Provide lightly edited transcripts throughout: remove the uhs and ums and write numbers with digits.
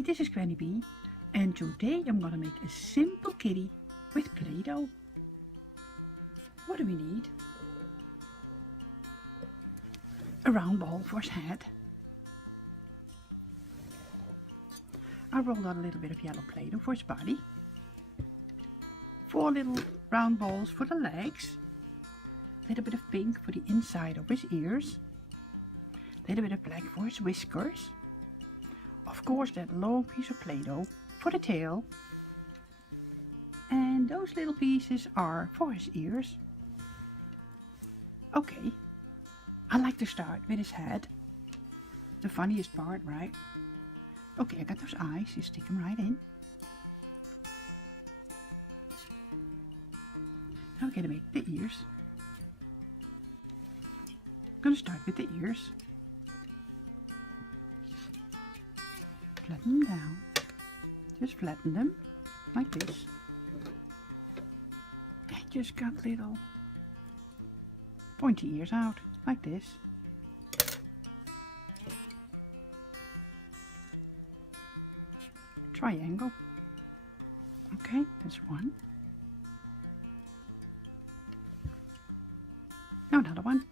Hi, this is Granny Bee, and today I'm gonna make a simple kitty with Play-Doh. What do we need? A round ball for his head. I rolled out a little bit of yellow Play-Doh for his body. 4 little round balls for the legs. A little bit of pink for the inside of his ears. A little bit of black for his whiskers. Of course, that long piece of Play-Doh for the tail. And those little pieces are for his ears. Okay, I like to start with his head. The funniest part, right? Okay, I got those eyes, you stick them right in. Now we're gonna make the ears. I'm gonna start with the ears. Flatten them down. Just flatten them like this. And just got little pointy ears out like this. Triangle. Okay, that's one. Now another one.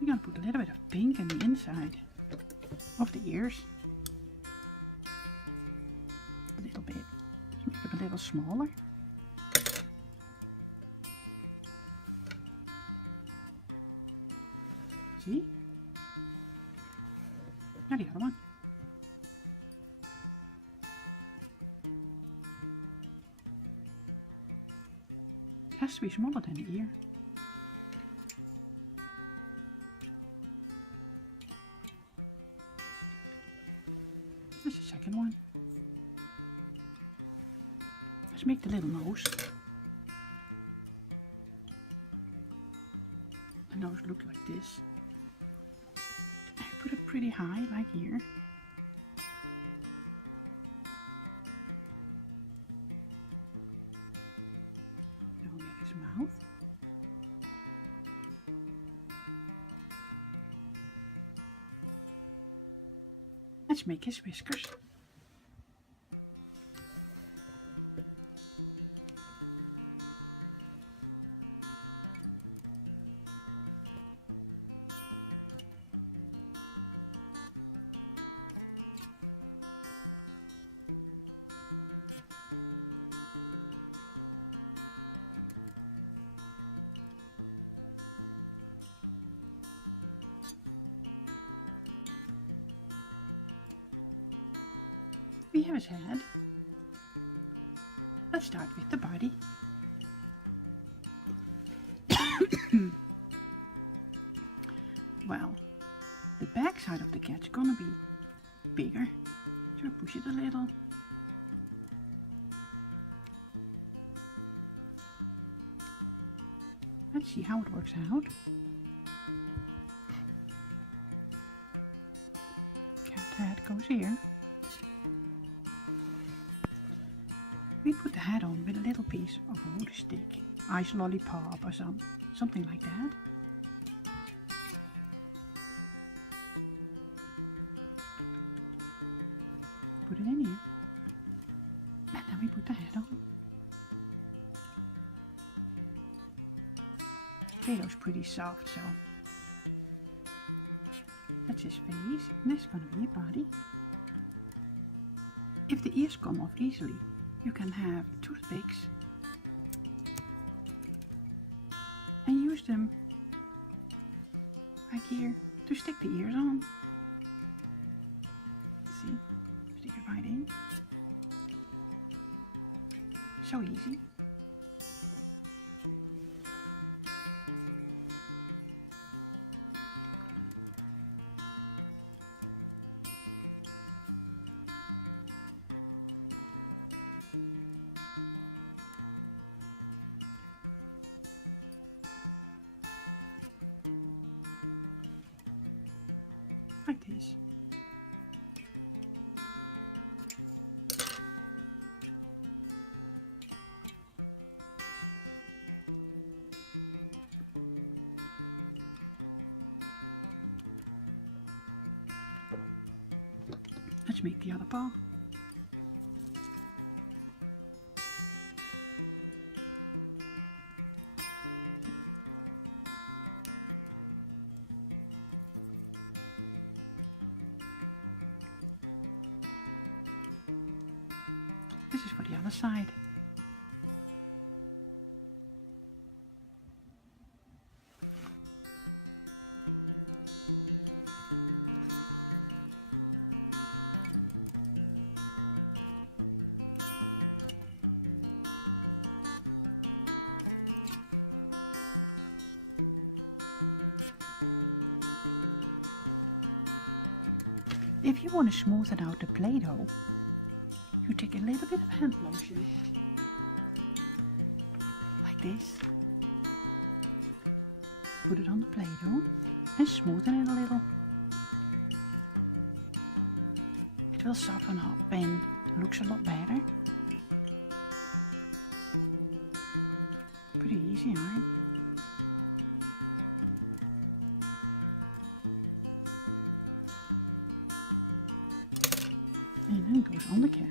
We're going to put a little bit of pink in the inside of the ears. A little bit. Make it a little smaller. See? Now the other one. It has to be smaller than the ear. There's the second one. Let's make the little nose. The nose looks like this. I put it pretty high, like here. Now we'll make his mouth. Let's make his whiskers. We have his head. Let's start with the body. Well, the back side of the cat's gonna be bigger, so push it a little. Let's see how it works out. Cat head goes here. We put the head on with a little piece of a wood stick, ice lollipop or something like that. Put it in here. And then we put the head on. Play-Doh's pretty soft, so that's his face. And that's gonna be a body. If the ears come off easily, you can have toothpicks and use them like here to stick the ears on. See, stick it right in. So easy. Like this. Let's make the other paw. This is for the other side. If you want to smoothen out the Play-Doh, you take a little bit of hand lotion, like this, put it on the Play-Doh and smoothen it a little. It will soften up and looks a lot better. Pretty easy, right? And then it goes on the cat.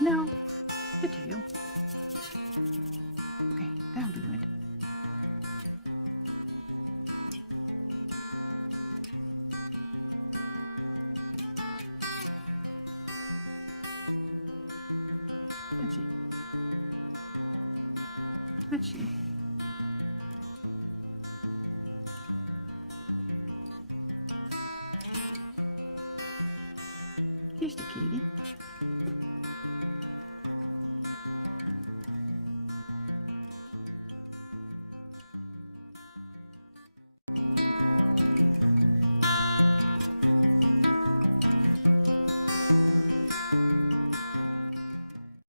Now, the tail. Okay, that'll do it. That's it. Let's see. Here's the kitty.